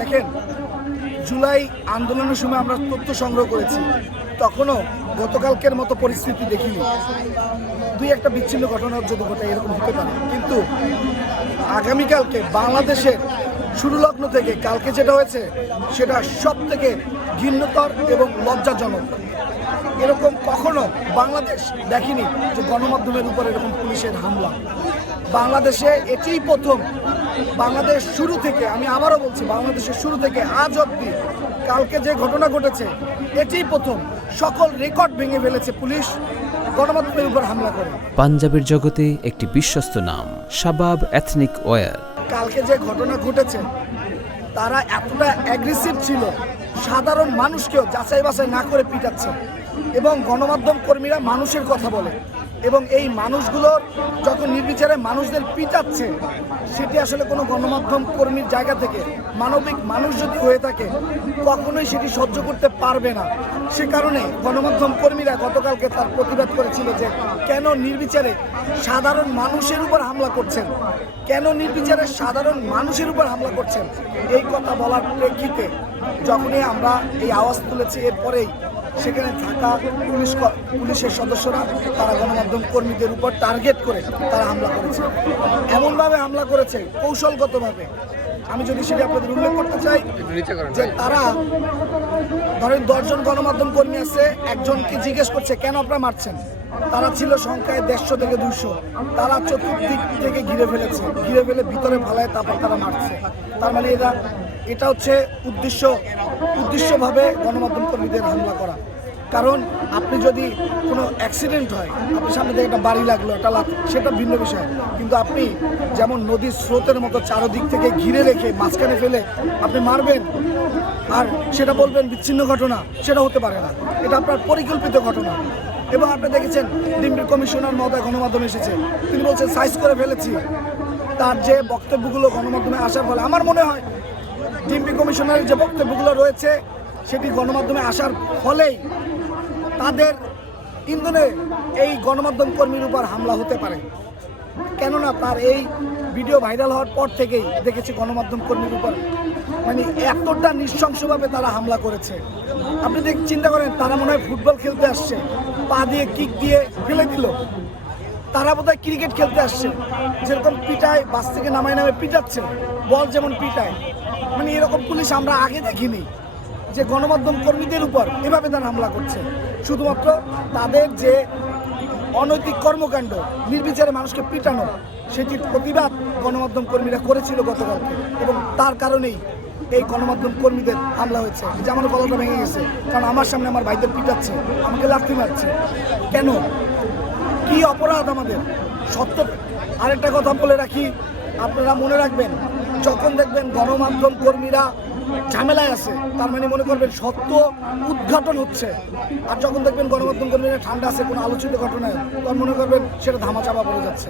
দেখেন, জুলাই আন্দোলনের সময় আমরা তথ্য সংগ্রহ করেছি, তখনও গতকালকের মতো পরিস্থিতি দেখিনি। দুই একটা বিচ্ছিন্ন ঘটনা যদি ঘটে এরকম হতে পারে, কিন্তু আগামীকালকে বাংলাদেশের শুরু লগ্ন থেকে কালকে যেটা হয়েছে সেটা সব থেকে ঘৃণ্যতর এবং লজ্জাজনক। এরকম কখনো বাংলাদেশ দেখিনি যে গণমাধ্যমের উপর এরকম পুলিশের হামলা। বাংলাদেশে এটিই প্রথম। বাংলাদেশ শুরু থেকে, আমি আবারও বলছি, বাংলাদেশের শুরু থেকে আজ অবধি কালকে যে ঘটনা ঘটেছে এটিই প্রথম। সকল রেকর্ড ভেঙে ফেলেছে পুলিশ গণমাধ্যমের উপর হামলা করে। পাঞ্জাবের জগতে একটি বিশ্বস্ত নাম শাবাব এথনিক ওয়্যার। কালকে যে ঘটনা ঘটেছে তারা এতটা অ্যাগ্রেসিভ ছিল, সাধারণ মানুষকেও যাচাই বাছাই না করে পিটাচ্ছে, এবং গণমাধ্যম কর্মীরা মানুষের কথা বলে, এবং এই মানুষগুলোর যখন নির্বিচারে মানুষদের পিটাচ্ছে সেটি আসলে কোনো গণমাধ্যম কর্মীর জায়গা থেকে মানবিক মানুষ যদি হয়ে থাকে কখনোই সেটি সহ্য করতে পারবে না। সে কারণে গণমাধ্যম কর্মীরা গতকালকে তার প্রতিবাদ করেছিল যে কেন নির্বিচারে সাধারণ মানুষের উপর হামলা করছেন, কেন নির্বিচারে সাধারণ মানুষের উপর হামলা করছেন। এই কথা বলার প্রেক্ষিতে যখনই আমরা এই আওয়াজ তুলেছি, এরপরেই সেখানে থাকা পুলিশের সদস্যরা তারা গণমাধ্যম কর্মীদের উপর টার্গেট করে তারা হামলা করেছে। এমনভাবে হামলা করেছে কৌশলগতভাবে, আমি যদি সেটা আপনাদের উল্লেখ করতে চাই যে তারা ধরেন 10 জন গণমাধ্যম কর্মী আছে, একজনকে জিজ্ঞেস করছে কেন আপনারা মারছেন। তারা ছিল সংখ্যায় 150 থেকে 200। তারা চতুর্দিক থেকে ঘিরে ফেলেছে, ঘিরে ফেলে ভিতরে ভালায় তারপর তারা মারছে। তার মানে এটা হচ্ছে উদ্দেশ্যভাবে গণমাধ্যম কর্মীদের হামলা করা। কারণ আপনি যদি কোনো অ্যাক্সিডেন্ট হয়, আপনার সামনে থেকে একটা বাড়ি লাগলো, একটা সেটা ভিন্ন বিষয়, কিন্তু আপনি যেমন নদীর স্রোতের মতো চারদিক থেকে ঘিরে রেখে মাঝখানে ফেলে আপনি মারবেন আর সেটা বলবেন বিচ্ছিন্ন ঘটনা, সেটা হতে পারে না। এটা আপনার পরিকল্পিত ঘটনা। এবং আপনি দেখেছেন ডিম্পির কমিশনার মহোদয় গণমাধ্যমে এসেছে, তিনি বলছেন সাইজ করে ফেলেছি। তার যে বক্তব্যগুলো গণমাধ্যমে আসার ফলে আমার মনে হয় ডিম্পি কমিশনারের যে বক্তব্যগুলো রয়েছে সেটি গণমাধ্যমে আসার ফলেই তাদের ইন্ধনে এই গণমাধ্যম কর্মীর উপর হামলা হতে পারে। কেননা তার এই ভিডিও ভাইরাল হওয়ার পর থেকেই দেখেছি গণমাধ্যম কর্মীর উপর মানে এতটা নৃশংসভাবে তারা হামলা করেছে। আপনি চিন্তা করেন, তারা মনে হয় ফুটবল খেলতে আসছে, পা দিয়ে কিক দিয়ে ফেলে দিল। তারা বোধহয় ক্রিকেট খেলতে আসছে, যেরকম পিটায় বাস থেকে নামায় পিটাচ্ছে, বল যেমন পিটায়। মানে এরকম পুলিশ আমরা আগে দেখিনি যে গণমাধ্যম কর্মীদের উপর এভাবে তারা হামলা করছে। শুধুমাত্র তাদের যে অনৈতিক কর্মকাণ্ড, নির্বিচারে মানুষকে পিটানো, সেটির প্রতিবাদ গণমাধ্যম কর্মীরা করেছিল গতকালকে, এবং তার কারণেই এই গণমাধ্যম কর্মীদের হামলা হয়েছে। যে আমার গলাটা ভেঙে গেছে, কারণ আমার সামনে আমার ভাইদের পিটাচ্ছে, আমাকে লাথি মারছে। কেন? কি অপরাধ আমাদের? সত্য। আরেকটা কথা বলে রাখি, আপনারা মনে রাখবেন, যখন দেখবেন গণমাধ্যম কর্মীরা ঝামেলায় আছে তার মানে মনে করবেন সত্য উদ্ঘাটন হচ্ছে। আর যখন দেখবেন গণমাধ্যম কর্মীরা ঠান্ডা আছে কোনো আলোচিত ঘটনায়, তখন মনে করবেন সেটা ধামাচাপা পড়ে যাচ্ছে।